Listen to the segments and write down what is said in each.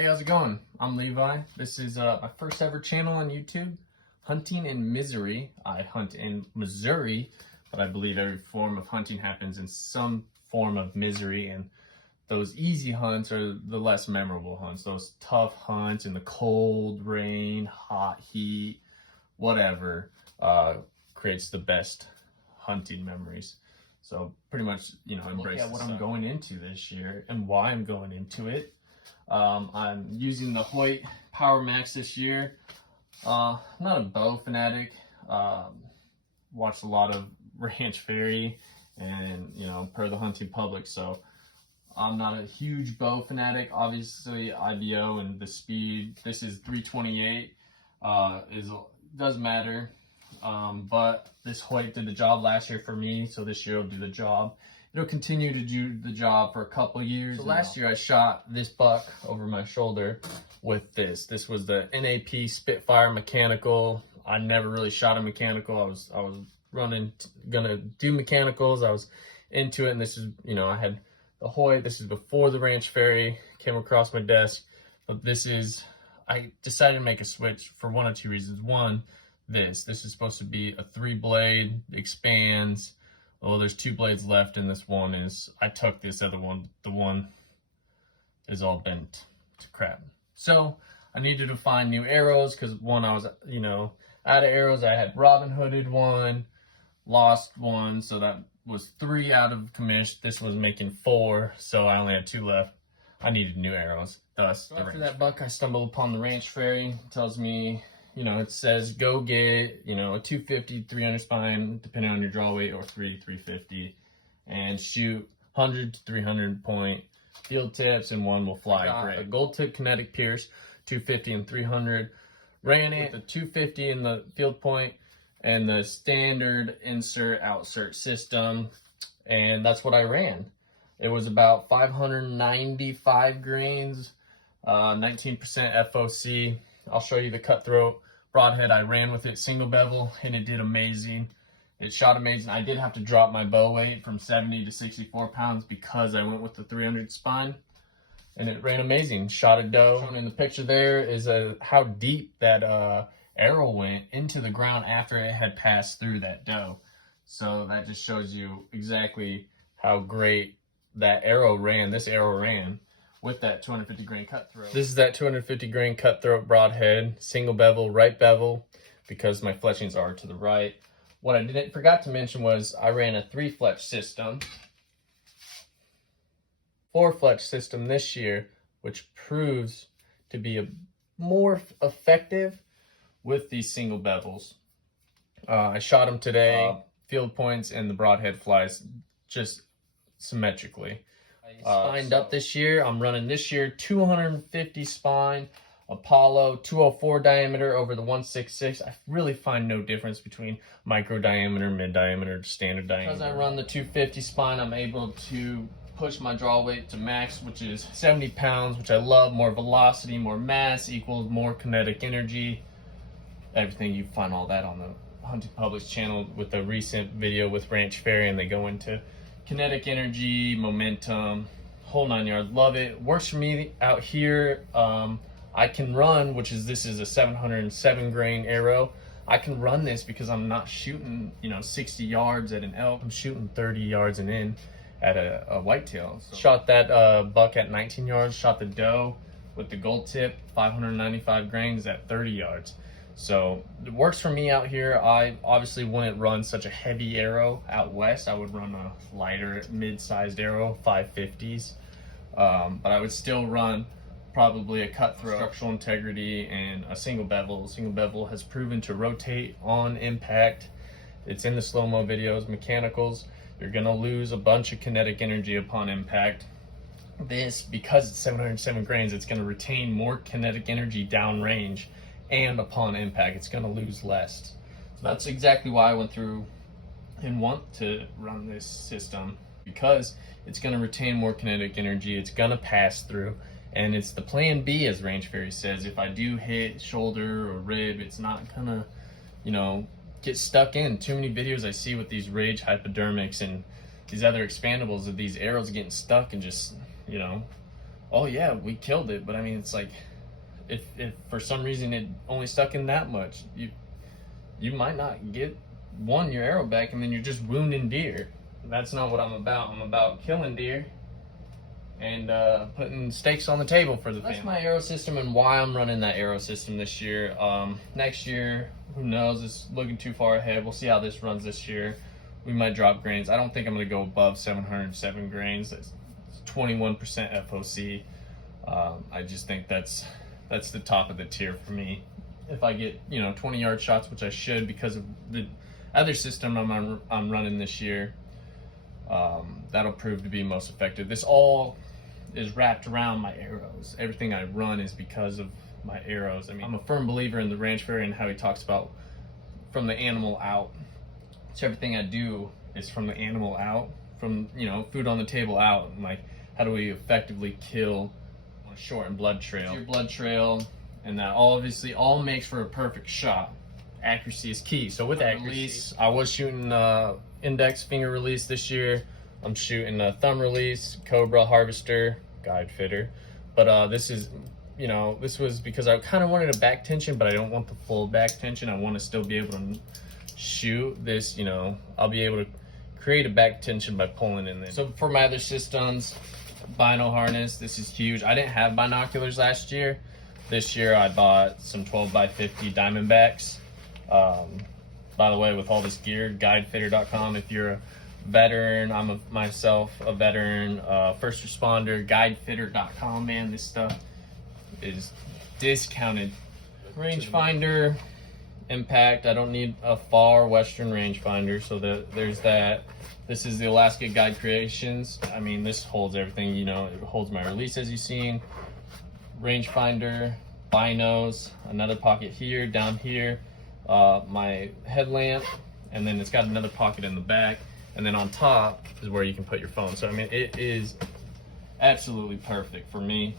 Hey, how's it going? I'm Levi. This is my first ever channel on YouTube, Hunting in Missouri. I hunt in Missouri, but I believe every form of hunting happens in some form of misery, and those easy hunts are the less memorable hunts. Those tough hunts in the cold, rain, hot heat, whatever, creates the best hunting memories. So pretty much, embrace what I'm going into this year and why I'm going into it. I'm using the Hoyt Power Max this year. Not a bow fanatic. Watched a lot of Ranch Fairy and, per the hunting public. So I'm not a huge bow fanatic. Obviously, IBO and the speed. This is 328. Does matter. But this Hoyt did the job last year for me, so this year will do the job. It'll continue to do the job for a couple years. So last year I shot this buck over my shoulder with this. This was the NAP Spitfire mechanical. I never really shot a mechanical. I was gonna do mechanicals. I was into it, and this is, I had the Hoyt. This is before the Ranch Fairy came across my desk. But I decided to make a switch for one of two reasons. One, this is supposed to be a 3-blade, expands. Oh, there's 2 blades left, and this one I took this other one. The one is all bent to crap. So I needed to find new arrows because one, I was, out of arrows. I had Robin Hooded one, lost one, so that was 3 out of commish. This was making 4, so I only had 2 left. I needed new arrows. Thus, so after that buck, I stumbled upon the Ranch Fairy. It tells me, it says go get, a 250, 300 spine, depending on your draw weight, or 350, and shoot 100 to 300 point field tips, and one will fly great. A gold tip kinetic pierce, 250 and 300. Ran it with the 250 in the field point and the standard insert outsert system, and that's what I ran. It was about 595 grains, 19% FOC. I'll show you the cutthroat broadhead I ran with it, single bevel, and it did amazing. It shot amazing. I did have to drop my bow weight from 70 to 64 pounds because I went with the 300 spine, and it ran amazing. Shot a doe. Shown in the picture there is how deep that arrow went into the ground after it had passed through that doe. So that just shows you exactly how great that arrow ran. This arrow ran with that 250 grain cutthroat. This is that 250 grain cutthroat broadhead, single bevel, right bevel, because my fletchings are to the right. What I forgot to mention was I ran a 3-fletch system, 4-fletch system this year, which proves to be more effective with these single bevels. I shot them today, field points and the broadhead flies just symmetrically. Spined up this year. I'm running this year 250 spine, Apollo, 204 diameter over the 166. I really find no difference between micro diameter, mid diameter, standard diameter. Because I run the 250 spine, I'm able to push my draw weight to max, which is 70 pounds, which I love. More velocity, more mass equals more kinetic energy. Everything, you find all that on the Hunting Public's channel with the recent video with Ranch Fairy, and they go into kinetic energy, momentum, whole 9 yards. Love it. Works for me out here. I can run, this is a 707 grain arrow. I can run this because I'm not shooting, 60 yards at an elk. I'm shooting 30 yards and in at a whitetail. So shot that buck at 19 yards. Shot the doe with the gold tip, 595 grains at 30 yards. So it works for me out here. I obviously wouldn't run such a heavy arrow out west. I would run a lighter, mid-sized arrow, 550s. But I would still run probably a cutthroat, structural integrity, and a single bevel. Single bevel has proven to rotate on impact. It's in the slow-mo videos. Mechanicals, you're gonna lose a bunch of kinetic energy upon impact. This, because it's 707 grains, it's gonna retain more kinetic energy downrange, and upon impact it's going to lose less. So that's exactly why I went through and want to run this system, because it's going to retain more kinetic energy, it's going to pass through, and it's the plan B, as Ranch Fairy says. If I do hit shoulder or rib, it's not going to, get stuck in. Too many videos I see with these Rage hypodermics and these other expandables of these arrows getting stuck and just, oh yeah, we killed it. But I mean, it's like, if for some reason it only stuck in that much, you might not get your arrow back, and then you're just wounding deer. That's not what I'm about. I'm about killing deer and putting steaks on the table for the family. That's my arrow system and why I'm running that arrow system this year. Next year, who knows? It's looking too far ahead. We'll see how this runs this year. We might drop grains. I don't think I'm going to go above 707 grains. That's 21% FOC. I just think that's the top of the tier for me. If I get 20-yard shots, which I should because of the other system I'm running this year, that'll prove to be most effective. This all is wrapped around my arrows. Everything I run is because of my arrows. I mean, I'm a firm believer in the ranch fairy and how he talks about from the animal out. So everything I do is from the animal out, from food on the table out, and like, how do we effectively kill on a shortened blood trail? Your blood trail, and that obviously all makes for a perfect shot. Accuracy is key. So with accuracy, release, I was shooting index finger release this year. I'm shooting a thumb release, Cobra harvester, guide fitter. But this is, this was because I kind of wanted a back tension, but I don't want the full back tension. I want to still be able to shoot this, I'll be able to create a back tension by pulling in there. So for my other systems, bino harness, this is huge. I didn't have binoculars last year. This year I bought some 12x50 Diamondbacks. By the way, with all this gear, guidefitter.com. If you're a veteran, I'm myself a veteran, first responder, guidefitter.com, man, this stuff is discounted. Rangefinder, impact, I don't need a far western rangefinder, so there's that. This is the Alaska Guide Creations. I mean, this holds everything, it holds my release as you've seen. Rangefinder, binos, another pocket here, down here, my headlamp, and then it's got another pocket in the back, and then on top is where you can put your phone. So I mean, it is absolutely perfect for me.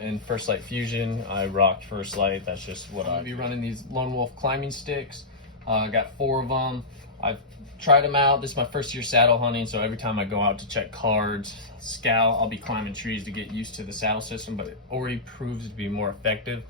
In First Light Fusion, I rocked First Light. That's just what I'll be running. These Lone Wolf climbing sticks. I got 4 of them. I've tried them out. This is my first year saddle hunting, so every time I go out to check cards, scout, I'll be climbing trees to get used to the saddle system, but it already proves to be more effective.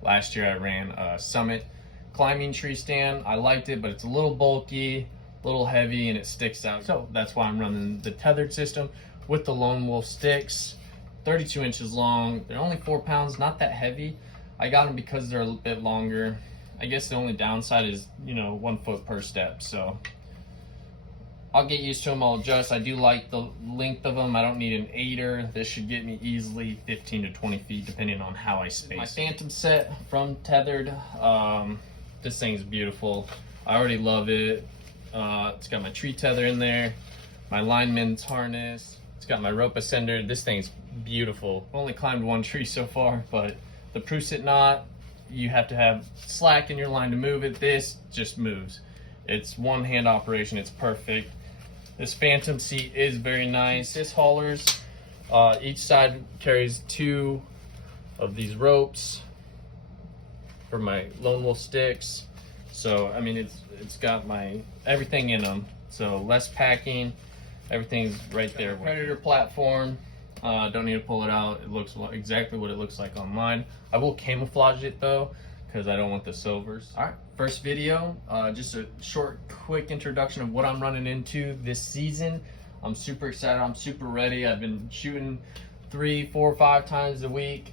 Last year I ran a Summit climbing tree stand. I liked it, but it's a little bulky, a little heavy, and it sticks out. So that's why I'm running the tethered system with the Lone Wolf sticks. 32 inches long. They're only 4 pounds, not that heavy. I got them because they're a bit longer. I guess the only downside is, 1 foot per step. So I'll get used to them. I'll adjust. I do like the length of them. I don't need an 8er. This should get me easily 15 to 20 feet, depending on how I space. My Phantom set from Tethered. This thing's beautiful. I already love it. It's got my tree tether in there, my lineman's harness. It's got my rope ascender. This thing's beautiful. I've only climbed 1 tree so far, but the Prusit knot, you have to have slack in your line to move it. This just moves. It's one-hand operation. It's perfect. This Phantom seat is very nice. This haulers, each side carries 2 of these ropes for my Lone Wolf sticks. So I mean, it's got my everything in them. So less packing. Everything's right there. Predator platform. Don't need to pull it out. It looks exactly what it looks like online. I will camouflage it though, because I don't want the silvers. All right, first video. Just a short, quick introduction of what I'm running into this season. I'm super excited. I'm super ready. I've been shooting 3, 4, 5 times a week.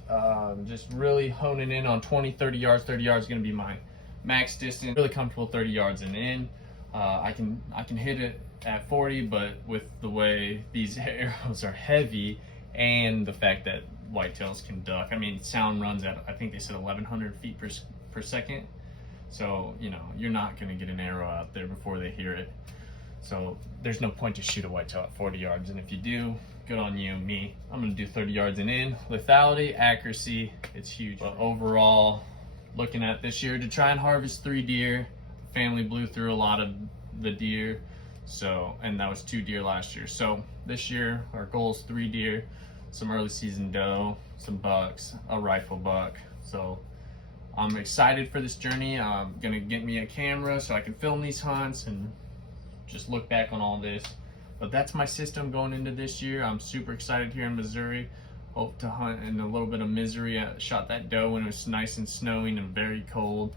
Just really honing in on 20, 30 yards. 30 yards is going to be my max distance. Really comfortable 30 yards and in. I can hit it at 40, but with the way these arrows are heavy and the fact that whitetails can duck, I mean, sound runs at, I think they said 1,100 feet per second. So, you're not gonna get an arrow out there before they hear it. So there's no point to shoot a whitetail at 40 yards. And if you do, good on you. Me, I'm gonna do 30 yards and in. Lethality, accuracy, it's huge. But overall, looking at this year to try and harvest 3 deer. Family blew through a lot of the deer. So, and that was 2 deer last year. So this year, our goal is 3 deer, some early season doe, some bucks, a rifle buck. So I'm excited for this journey. I'm gonna get me a camera so I can film these hunts and just look back on all this. But that's my system going into this year. I'm super excited here in Missouri. Hope to hunt in a little bit of misery. I shot that doe when it was nice and snowing and very cold.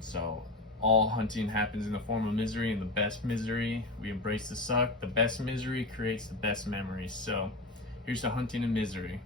So all hunting happens in the form of misery, and the best misery, we embrace the suck. The best misery creates the best memories. So here's to hunting in misery.